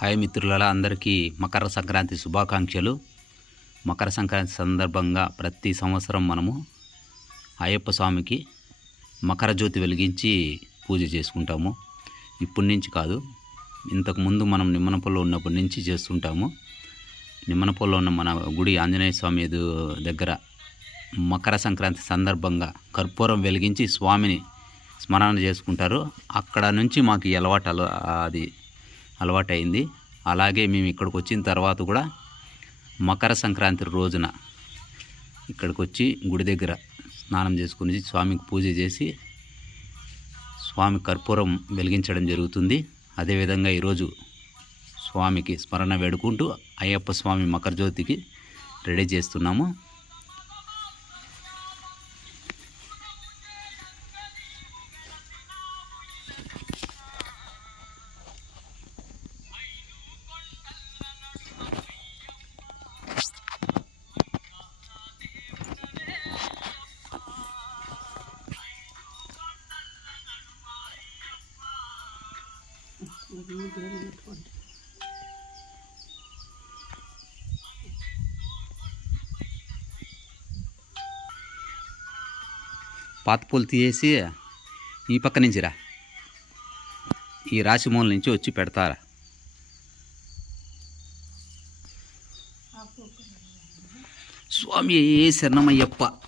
Hi మిత్రుల అందరికీ మకర సంక్రాంతి శుభాకాంక్షలు. మకర సంక్రాంతి సందర్భంగా ప్రతి సంవత్సరం మనము అయ్యప్ప స్వామికి మకర జ్యోతి వెలిగించి పూజ చేసుకుంటాము. ఇప్పటి నుంచి కాదు ఇంతకుముందు మనం నిమ్మనపల్లిలో ఉన్నప్పటి నుంచి చేస్తుంటాము. నిమ్మనపల్లిలో ఉన్న మన గుడి ఆంజనేయ స్వామి దగ్గర మకర సంక్రాంతి సందర్భంగా కర్పూరం వెలిగించి స్వామిని స్మరణ చేసుకుంటారు. అక్కడ నుంచి మాకు అలవాటు అది అలవాటైంది. అలాగే మేము ఇక్కడికి వచ్చిన తర్వాత కూడా మకర సంక్రాంతి రోజున ఇక్కడికి వచ్చి గుడి దగ్గర స్నానం చేసుకుని స్వామికి పూజ చేసి స్వామి కర్పూరం వెలిగించడం జరుగుతుంది. అదేవిధంగా ఈరోజు స్వామికి స్మరణ వేడుకుంటూ అయ్యప్ప స్వామి మకర జ్యోతికి రెడీ చేస్తున్నాము. పాత పూలు తీసేసి ఈ పక్క నుంచి రా. ఈ రాశి మూల నుంచి వచ్చి పెడతారా? స్వామి శరణమయ్యప్ప.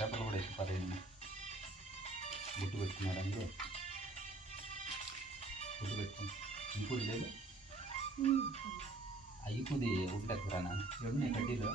పేపర్లు కూడా ఎక్కువ పదిహేను గుట్టు పెట్టుకున్నాడు అందులో గుట్టు పెట్టుకుని. ఇంకోటి లేదు? ఒకటి ఎక్కురానా ఎవరిని కడ్డీలో?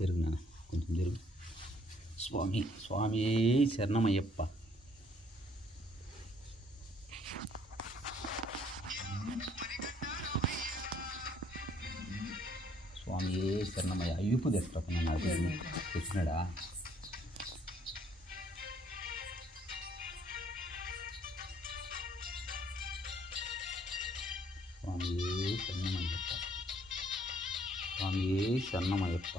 ఇక్కడ తిరుగునా కొంచెం తిరుగు స్వామి స్వామి శరణమయ్యప్ప స్వామి శరణమయ్య అయ్యూపు తెచ్చుకున్నాను తెచ్చినాడా స్వామి శరణమయ్యప్ప స్వామి శరణమయ్యప్ప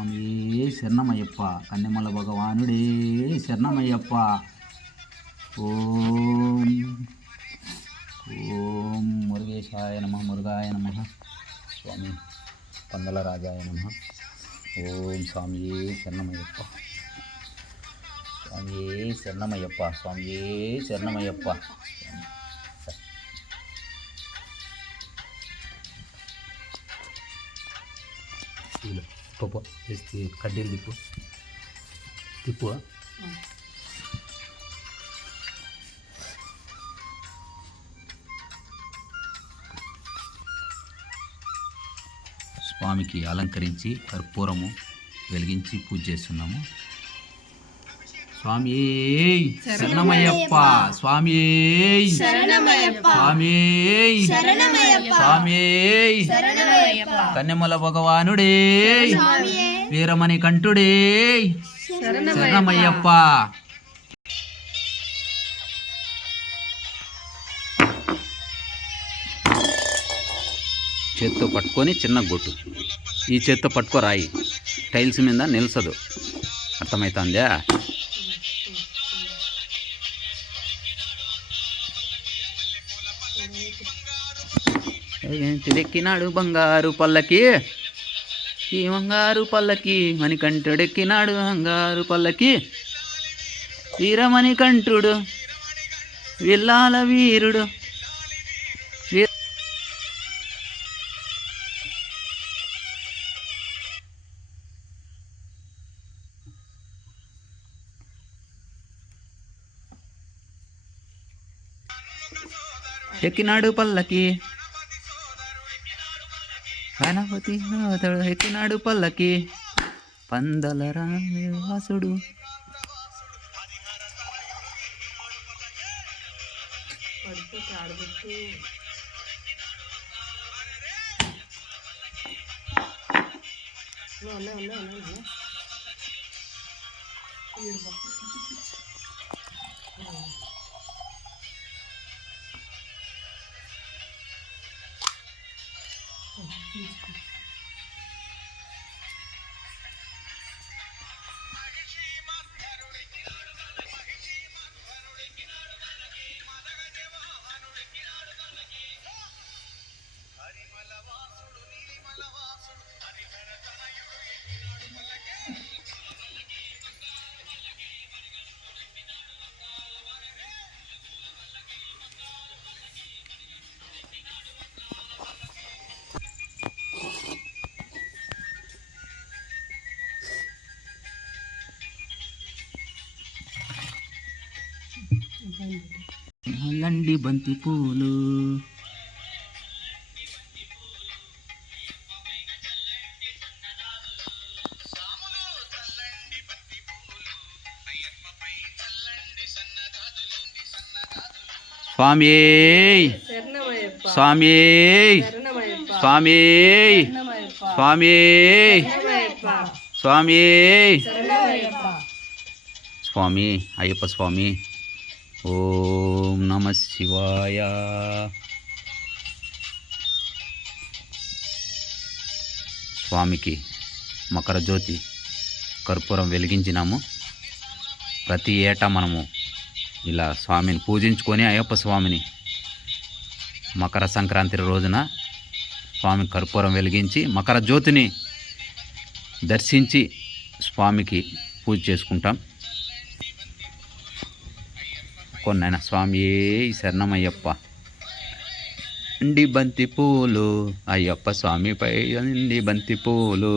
స్వామియే శరణమయ్యప్ప కన్నెమల భగవానుడే శరణమయ్యప్ప ఓం ఓం మురుగేశాయ నమ మురుగాయ నమ స్వామి పందల రాజాయ నమ ఓం స్వామియే శరణమయ్యప్ప స్వామియే శరణమయ్యప్ప స్వామియే శరణమయ్యప్ప இல்லை పప్పు వేసి కడ్డీలు తిప్పు తిప్పు స్వామికి అలంకరించి కర్పూరము వెలిగించి పూజ చేస్తున్నాము. స్వామి శరణమయ్యప్ప. స్వామి స్వామి స్వామి కన్నెమల భగవానుడే. వీరమణి కంఠుడే. శరణమయ్యప్ప. చేత్తో పట్టుకొని చిన్న గొట్టు. ఈ చేత్తో పట్టుకో రాయి. టైల్స్ మీద నిల్సదు. అర్థమవుతుందా తిరెక్కినాడు బంగారు పల్లకి? ఈ బంగారు పల్లకి మణికంఠుడెక్కినాడు బంగారు పల్లకి. వీరమణి కంఠుడు విల్లాల వీరుడు. ఎక్కినాడు పల్లకి. గణపతి నాథుడు ఎక్కినాడు పల్లకి. పందల రాసుడు లండి బంతి పూలు. స్వామి స్వామి స్వామి స్వామి స్వామి స్వామి అయ్యప్ప స్వామి. ఓం నమ శివాయ. స్వామికి మకర జ్యోతి కర్పూరం వెలిగించినాము. ప్రతి ఏటా మనము ఇలా స్వామిని పూజించుకొని అయ్యప్ప స్వామిని మకర సంక్రాంతి రోజున స్వామి కర్పూరం వెలిగించి మకర జ్యోతిని దర్శించి స్వామికి పూజ చేసుకుంటాం. నాయన స్వామి శరణమయ్యప్ప అండి బంతి పూలు అయ్యప్ప స్వామిపై అండి బంతి పూలు.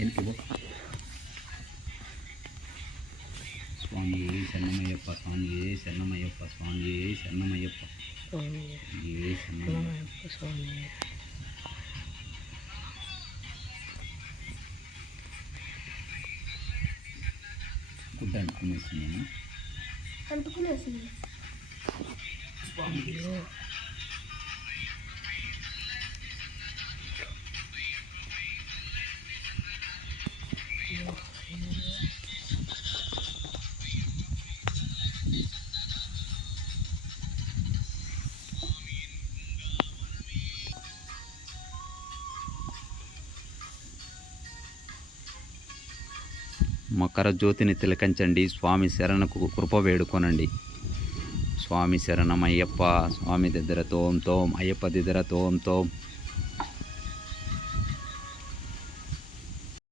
ఎనికి స్వామి శరణమయ్యప్ప స్వామి శరణమయ్యప్ప స్వామి శరణమయ్యప్ప ఏ శరణమయ్యప్ప గుడ్డ అనుకునేస్తున్నాను అంటుకునేసింది మకర జ్యోతిని తిలకించండి. స్వామి శరణకు కృప వేడుకొనండి. స్వామి శరణం అయ్యప్ప స్వామి దగ్గర తోం తోం అయ్యప్ప దగ్గర తోం తోం.